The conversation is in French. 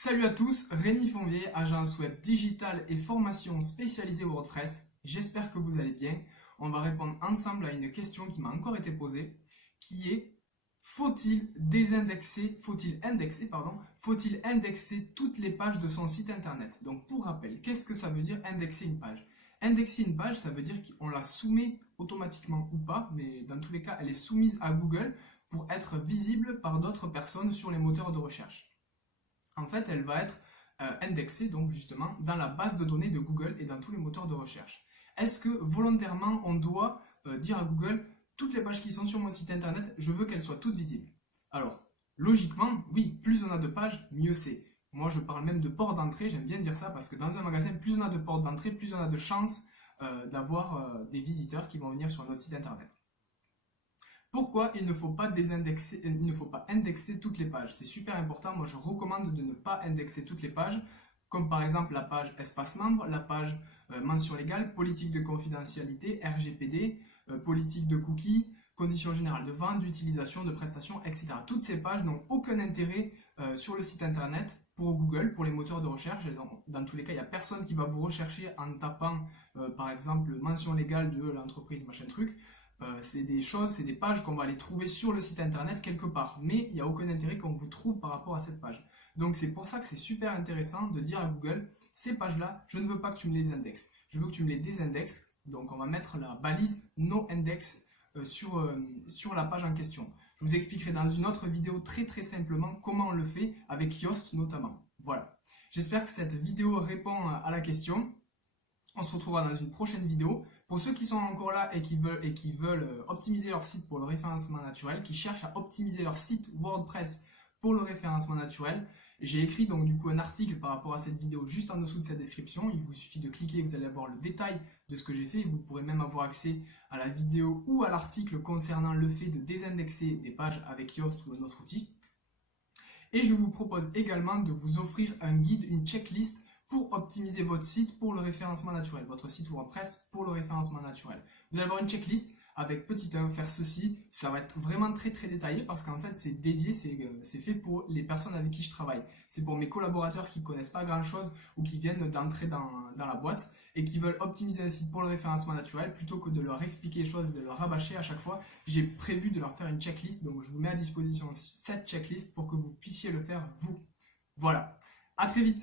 Salut à tous, Rémi Fonvier, agence web digitale et formation spécialisée WordPress. J'espère que vous allez bien. On va répondre ensemble à une question qui m'a encore été posée, qui est faut-il indexer toutes les pages de son site internet? Donc pour rappel, qu'est-ce que ça veut dire indexer une page? Indexer une page, ça veut dire qu'on la soumet automatiquement ou pas, mais dans tous les cas, elle est soumise à Google pour être visible par d'autres personnes sur les moteurs de recherche. En fait, elle va être indexée donc justement dans la base de données de Google et dans tous les moteurs de recherche. Est-ce que volontairement on doit dire à Google toutes les pages qui sont sur mon site internet, je veux qu'elles soient toutes visibles? Alors, logiquement, oui, plus on a de pages, mieux c'est. Moi, je parle même de portes d'entrée, j'aime bien dire ça parce que dans un magasin, plus on a de portes d'entrée, plus on a de chances d'avoir des visiteurs qui vont venir sur notre site internet. Pourquoi il ne faut pas indexer toutes les pages? C'est super important, moi je recommande de ne pas indexer toutes les pages, comme par exemple la page espace membre, la page mention légale, politique de confidentialité, RGPD, politique de cookies, conditions générales de vente, d'utilisation, de prestations, etc. Toutes ces pages n'ont aucun intérêt sur le site internet pour Google, pour les moteurs de recherche. Dans tous les cas, il n'y a personne qui va vous rechercher en tapant par exemple mention légale de l'entreprise machin truc. C'est des pages qu'on va aller trouver sur le site internet quelque part, mais il n'y a aucun intérêt qu'on vous trouve par rapport à cette page. Donc c'est pour ça que c'est super intéressant de dire à Google, ces pages-là, je ne veux pas que tu me les indexes, je veux que tu me les désindexes. Donc on va mettre la balise no index sur la page en question. Je vous expliquerai dans une autre vidéo très simplement comment on le fait avec Yoast notamment. Voilà. J'espère que cette vidéo répond à la question. On se retrouvera dans une prochaine vidéo. Pour ceux qui sont encore là et qui veulent optimiser leur site pour le référencement naturel, qui cherchent à optimiser leur site WordPress pour le référencement naturel, j'ai écrit donc du coup un article par rapport à cette vidéo juste en dessous de cette description. Il vous suffit de cliquer, vous allez avoir le détail de ce que j'ai fait. Vous pourrez même avoir accès à la vidéo ou à l'article concernant le fait de désindexer des pages avec Yoast ou un autre outil. Et je vous propose également de vous offrir un guide, une checklist pour optimiser votre site pour le référencement naturel, votre site WordPress pour le référencement naturel. Vous allez avoir une checklist avec petit 1, faire ceci, ça va être vraiment très détaillé parce qu'en fait c'est dédié, c'est fait pour les personnes avec qui je travaille. C'est pour mes collaborateurs qui ne connaissent pas grand chose ou qui viennent d'entrer dans la boîte et qui veulent optimiser un site pour le référencement naturel plutôt que de leur expliquer les choses, de leur rabâcher à chaque fois. J'ai prévu de leur faire une checklist, donc je vous mets à disposition cette checklist pour que vous puissiez le faire vous. Voilà, à très vite.